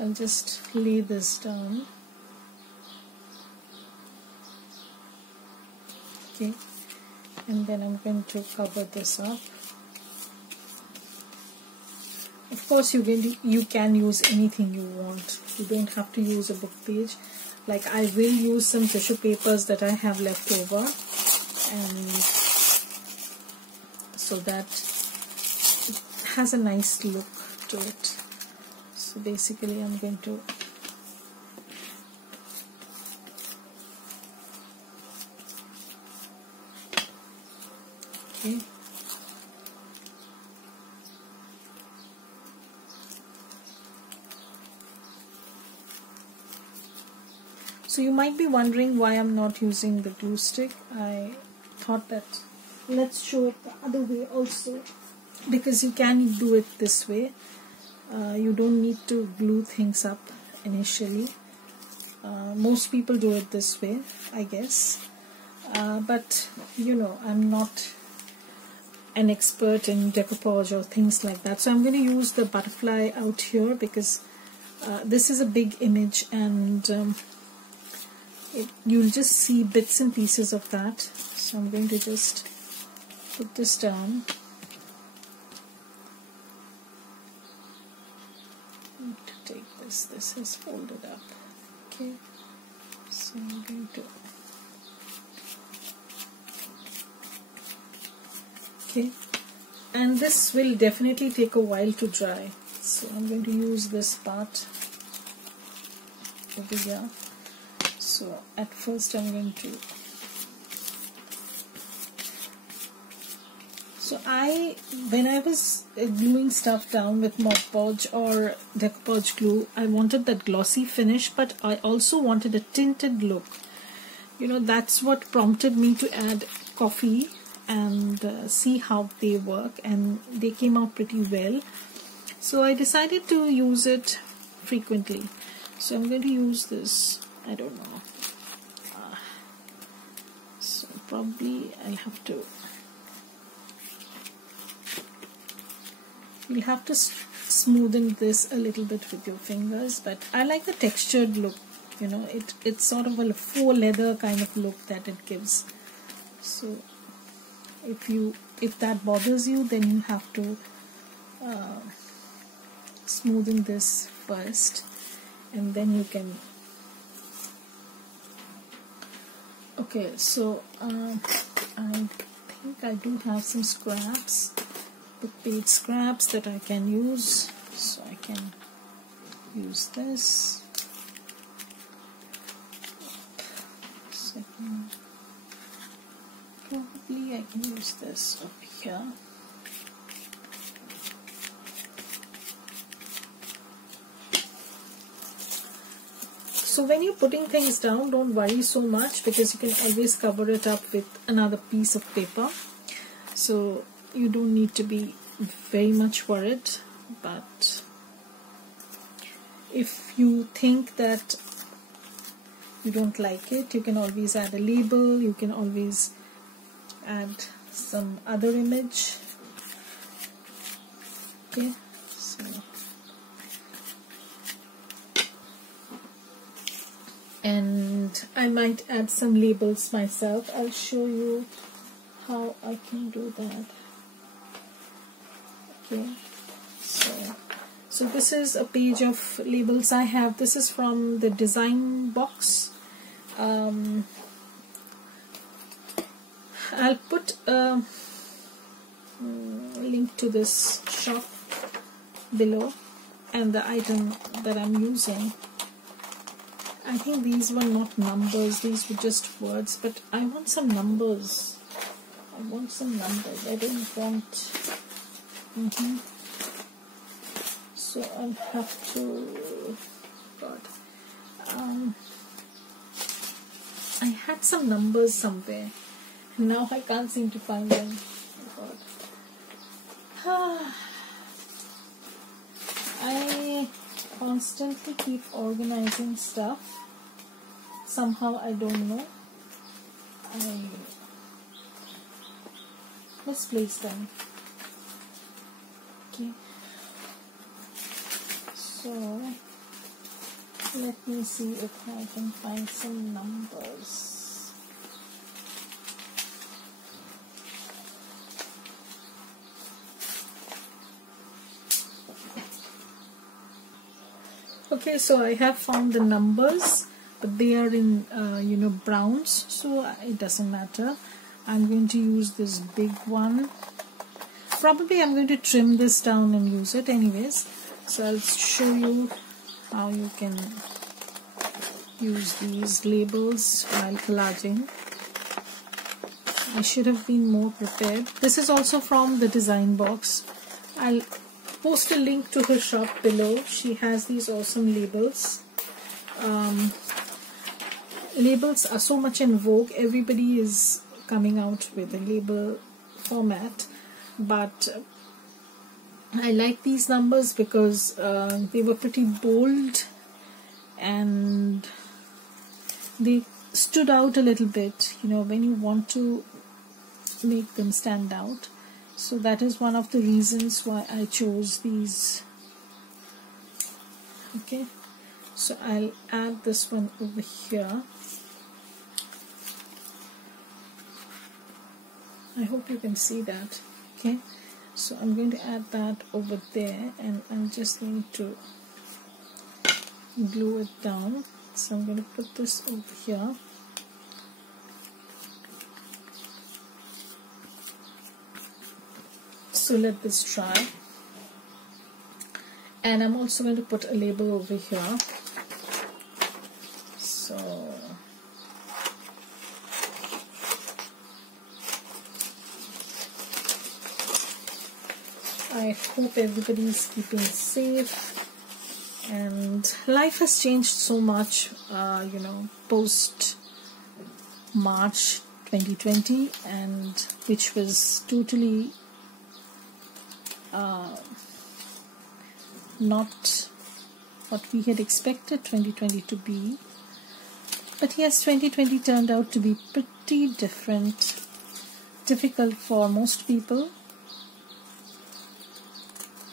I'll just lay this down. Okay, and then I'm going to cover this up. Of course, you can use anything you want. You don't have to use a book page. Like, I will use some tissue papers that I have left over, and so that it has a nice look to it. So basically I'm going to okay. So you might be wondering why I'm not using the glue stick. I thought that let's show it the other way also, because you can do it this way. You don't need to glue things up initially. Most people do it this way, I guess. But you know, I'm not an expert in decoupage or things like that. So I'm going to use the butterfly out here because this is a big image, and you'll just see bits and pieces of that. So I'm going to just put this down. I'm going to take this. This is folded up. Okay. So I'm going to. Okay. And this will definitely take a while to dry. So I'm going to use this part over here. So at first I'm going to, when I was gluing stuff down with Mod Podge or decoupage glue, I wanted that glossy finish, but I also wanted a tinted look. You know, that's what prompted me to add coffee and see how they work, and they came out pretty well. So I decided to use it frequently. So I'm going to use this, I don't know. So probably I'll have to. You'll have to smoothen this a little bit with your fingers, but I like the textured look. You know, it's sort of a faux leather kind of look that it gives. So if that bothers you, then you have to smoothen this first, and then you can. Okay, so I think I do have some scraps, book page scraps that I can use. So I can use this. Second, probably I can use this over here. So when you're putting things down, don't worry so much, because you can always cover it up with another piece of paper. So you don't need to be very much worried. But if you think that you don't like it, you can always add a label. You can always add some other image. Okay, so. And I might add some labels myself. I'll show you how I can do that. Okay, so this is a page of labels I have. This is from the design box. I'll put a link to this shop below and the item that I'm using. I think these were not numbers, these were just words, but I want some numbers. I want some numbers. I don't want. So I'll have to. God. I had some numbers somewhere. Now I can't seem to find them. Oh God. I constantly keep organizing stuff. Somehow I don't know. I misplaced them. Okay. So Let me see if I can find some numbers. Okay, so I have found the numbers, but they are in browns, so it doesn't matter. I'm going to use this big one. Probably I'm going to trim this down and use it anyways. So I'll show you how you can use these labels while collaging. I should have been more prepared. This is also from the design box. I'll post a link to her shop below. She has these awesome labels. Labels are so much in vogue. Everybody is coming out with a label format, but I like these numbers because they were pretty bold and they stood out a little bit, when you want to make them stand out. So that is one of the reasons why I chose these. Okay, so I'll add this one over here. I hope you can see that. Okay, so I'm going to add that over there, and I'm just going to glue it down. So I'm going to put this over here. So let this dry, and I'm also going to put a label over here. So I hope everybody is keeping safe, and life has changed so much, post March 2020, and which was totally not what we had expected 2020 to be. But yes, 2020 turned out to be pretty difficult for most people,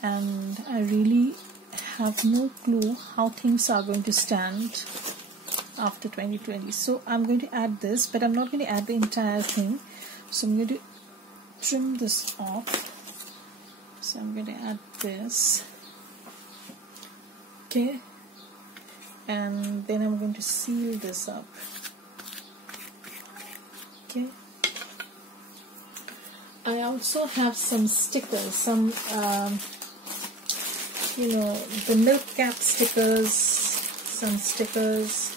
and I really have no clue how things are going to stand after 2020. So I'm going to add this, but I'm not going to add the entire thing. So I'm going to trim this off. So I'm going to add this. Okay, and then I'm going to seal this up. Okay, I also have some stickers, the milk cap stickers, some stickers,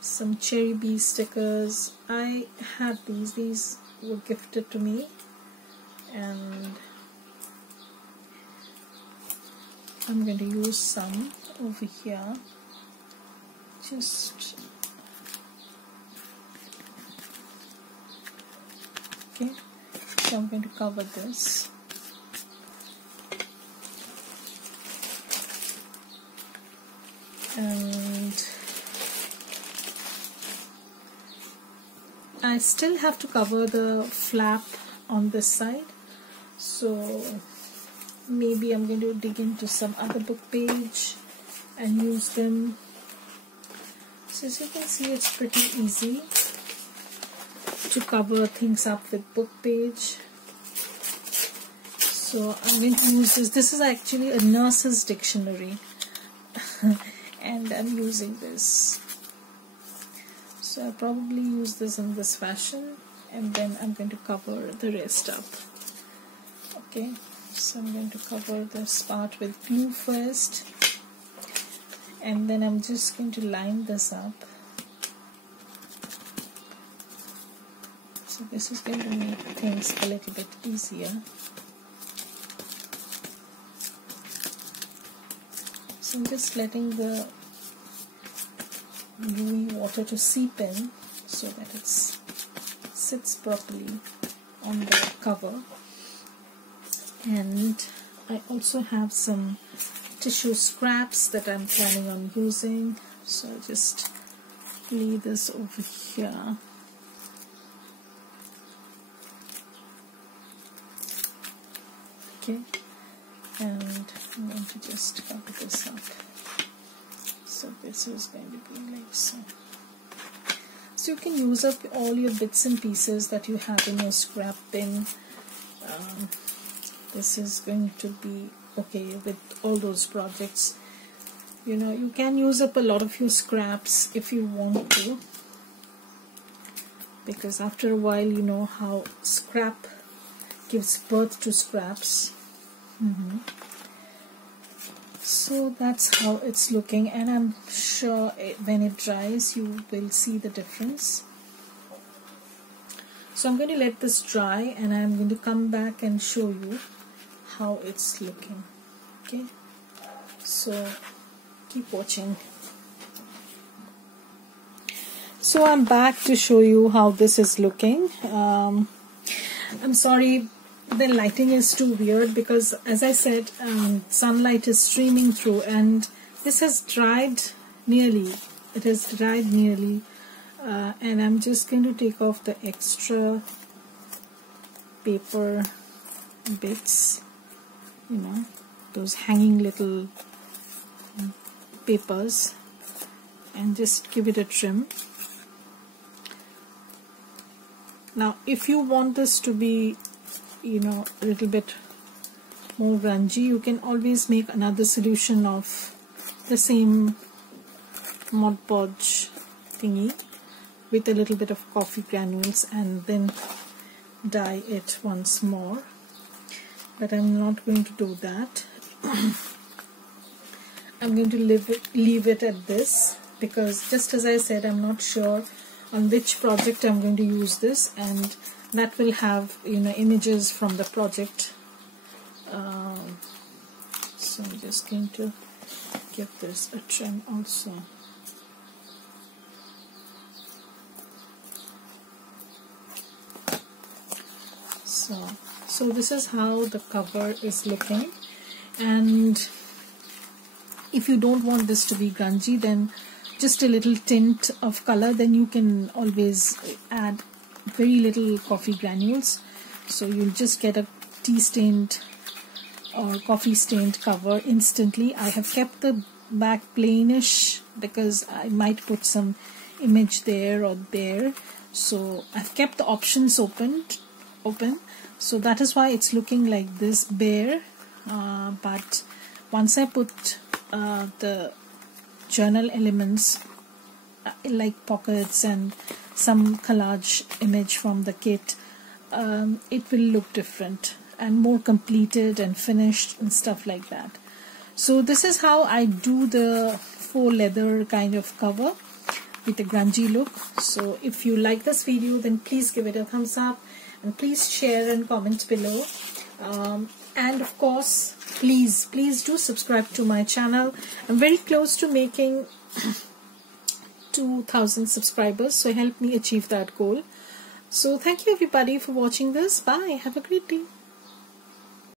some cherry bee stickers. I had these were gifted to me, and I'm going to use some over here. Just okay, so I'm going to cover this. And I still have to cover the flap on this side, so maybe I'm going to dig into some other book page and use them. So as you can see, it's pretty easy to cover things up with book page. So I'm going to use this. This is actually a nurse's dictionary and I'm using this. So I'll probably use this in this fashion, and then I'm going to cover the rest up. Okay, so I'm going to cover this part with glue first, and then I'm just going to line this up. So this is going to make things a little bit easier. So I'm just letting the gluey water to seep in so that it sits properly on the cover. And I also have some tissue scraps that I'm planning on using, so I'll just lay this over here. Okay, and I'm going to just cover this up. So this is going to be like so. So you can use up all your bits and pieces that you have in your scrap bin. This is going to be okay with all those projects. You know, you can use up a lot of your scraps if you want to, because after a while, you know how scrap gives birth to scraps. So that's how it's looking, and I'm sure when it dries you will see the difference. So I'm going to let this dry and I'm going to come back and show you how it's looking. Okay, so keep watching. So I'm back to show you how this is looking. I'm sorry, the lighting is too weird because, as I said, sunlight is streaming through, and this has dried nearly. It has dried nearly, and I'm just going to take off the extra paper bits, you know, those hanging little papers, and just give it a trim. Now if you want this to be, you know, a little bit more grungy, you can always make another solution of the same Mod Podge thingy with a little bit of coffee granules and then dye it once more, but I'm not going to do that. I'm going to leave it at this, because just as I said, I'm not sure on which project I'm going to use this, and that will have, you know, images from the project. So I'm just going to give this a trim also. So this is how the cover is looking, and if you don't want this to be grungy, then just a little tint of color, then you can always add very little coffee granules. So you'll just get a tea stained or coffee stained cover instantly. I have kept the back plainish because I might put some image there or there, so I've kept the options open, so that is why it's looking like this bare, but once I put the journal elements like pockets and some collage image from the kit, it will look different and more completed and finished and stuff like that. So this is how I do the faux leather kind of cover with a grungy look. So if you like this video, then please give it a thumbs up and please share and comment below. And of course, please do subscribe to my channel. I'm very close to making 2,000 subscribers, so help me achieve that goal. So thank you everybody for watching this. Bye. Have a great day.